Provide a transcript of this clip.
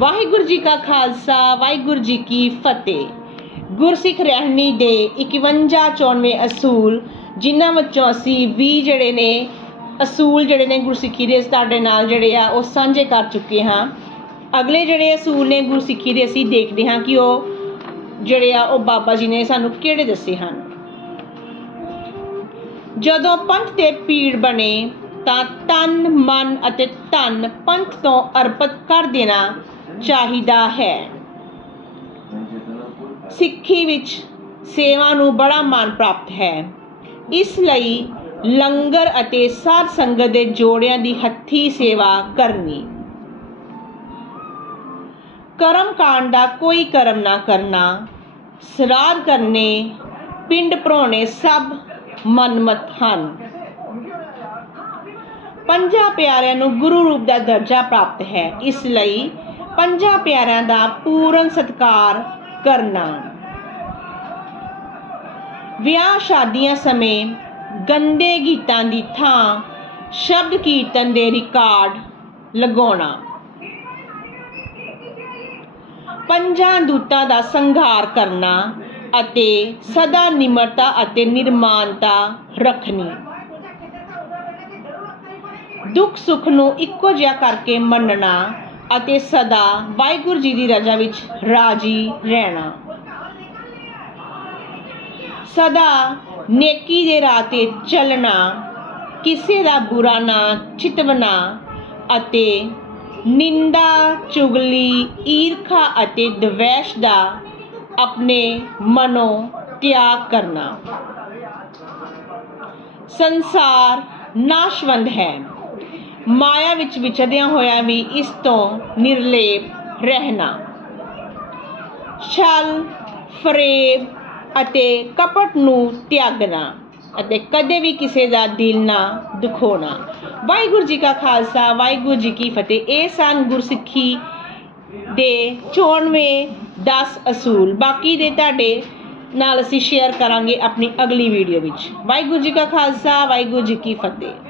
ਵਾਹਿਗੁਰੂ ਜੀ ਕਾ ਖਾਲਸਾ, ਵਾਹਿਗੁਰੂ ਜੀ ਕੀ ਫਤਿਹ। ਗੁਰਸਿੱਖ ਰਹਿਣੀ ਦੇ 51 94 ਅਸੂਲ, ਜਿਨ੍ਹਾਂ ਵਿੱਚੋਂ ਅਸੀਂ 20 ਜਿਹੜੇ ਨੇ, ਅਸੂਲ ਜਿਹੜੇ ਨੇ ਗੁਰਸਿੱਖੀ ਦੇ ਤੁਹਾਡੇ ਨਾਲ ਜਿਹੜੇ ਆ, ਉਹ ਸਾਂਝੇ ਕਰ ਚੁੱਕੇ ਹਾਂ। ਅਗਲੇ ਜਿਹੜੇ ਅਸੂਲ ਨੇ ਗੁਰਸਿੱਖੀ ਦੇ, ਅਸੀਂ ਦੇਖਦੇ ਹਾਂ ਕਿ ਉਹ ਜਿਹੜੇ ਆ, ਉਹ ਬਾਬਾ ਜੀ ਨੇ ਸਾਨੂੰ ਕਿਹੜੇ ਦੱਸੇ ਹਨ। ਜਦੋਂ ਪੰਥ ਤੇ ਪੀੜ ਬਣੇ, ਤਾਂ ਤਨ, ਮਨ ਅਤੇ ਧਨ ਪੰਥ ਤੋਂ ਅਰਪਿਤ ਕਰ ਦੇਣਾ ਚਾਹੀਦਾ ਹੈ। ਸਿੱਖੀ ਵਿੱਚ ਸੇਵਾ ਨੂੰ ਬੜਾ ਮਾਨ ਪ੍ਰਾਪਤ ਹੈ। ਇਸ ਲਈ ਲੰਗਰ ਅਤੇ ਸਾਧ ਸੰਗਤ ਦੇ ਜੋੜਿਆਂ ਦੀ ਹੱਥੀ ਸੇਵਾ ਕਰਨੀ। ਕਰਮ ਕਾਂਡ ਦਾ ਕੋਈ ਕਰਮ ਨਾ ਕਰਨਾ। ਸਰਾਧ ਕਰਨੇ, ਪਿੰਡ ਭਰਾਉਣੇ ਸਭ ਮਨਮਤ ਹਨ। ਪੰਜਾਂ ਪਿਆਰਿਆਂ ਨੂੰ ਗੁਰੂ ਰੂਪ ਦਾ ਦਰਜਾ ਪ੍ਰਾਪਤ ਹੈ। ਇਸ ਲਈ ਪੰਜਾਂ ਪਿਆਰਿਆਂ ਦਾ ਪੂਰਨ ਸਤਿਕਾਰ ਕਰਨਾ। ਵਿਆਹ ਸ਼ਾਦੀਆਂ ਸਮੇਂ ਗੰਦੇ ਗੀਤਾਂ ਦੀ ਥਾਂ ਸ਼ਬਦ ਕੀਰਤਨ ਦੇ ਰਿਕਾਰਡ ਲਗਾਉਣਾ। ਪੰਜਾਂ ਦੂਤਾਂ ਦਾ ਸੰਘਾਰ ਕਰਨਾ ਅਤੇ ਸਦਾ ਨਿਮਰਤਾ ਅਤੇ ਨਿਰਮਾਨਤਾ ਰੱਖਣੀ। ਦੁੱਖ ਸੁੱਖ ਨੂੰ ਇੱਕੋ ਜਿਹਾ ਕਰਕੇ ਮੰਨਣਾ ਅਤੇ ਸਦਾ ਵਾਹਿਗੁਰੂ ਜੀ ਦੀ ਰਜ਼ਾ ਵਿੱਚ ਰਾਜੀ ਰਹਿਣਾ। ਸਦਾ ਨੇਕੀ ਦੇ ਰਾਹ ਤੇ ਚੱਲਣਾ, ਕਿਸੇ ਦਾ ਬੁਰਾ ਨਾ ਚਿਤਵਨਾ ਅਤੇ ਨਿੰਦਾ, ਚੁਗਲੀ, ਈਰਖਾ ਅਤੇ ਦਵੈਸ਼ ਦਾ ਆਪਣੇ ਮਨੋਂ ਤਿਆਗ ਕਰਨਾ। ਸੰਸਾਰ ਨਾਸ਼ਵੰਦ ਹੈ। ਮਾਇਆ ਵਿੱਚ ਵਿਚਰਦਿਆਂ ਹੋਇਆਂ ਵੀ ਇਸ ਤੋਂ ਨਿਰਲੇਪ ਰਹਿਣਾ। ਛਲ, ਫਰੇਬ ਅਤੇ ਕਪਟ ਨੂੰ ਤਿਆਗਣਾ ਅਤੇ ਕਦੇ ਵੀ ਕਿਸੇ ਦਾ ਦਿਲ ਨਾ ਦੁਖਾਉਣਾ ਵਾਹਿਗੁਰੂ ਜੀ ਕਾ ਖਾਲਸਾ, ਵਾਹਿਗੁਰੂ ਜੀ ਕੀ ਫਤਿਹ। ਇਹ ਸਨ ਗੁਰਸਿੱਖੀ ਦੇ 94 10 ਅਸੂਲ। ਬਾਕੀ ਦੇ ਤੁਹਾਡੇ ਨਾਲ ਅਸੀਂ ਸ਼ੇਅਰ ਕਰਾਂਗੇ ਆਪਣੀ ਅਗਲੀ ਵੀਡੀਓ ਵਿੱਚ। ਵਾਹਿਗੁਰੂ ਜੀ ਕਾ ਖਾਲਸਾ, ਵਾਹਿਗੁਰੂ ਜੀ ਕੀ ਫਤਿਹ।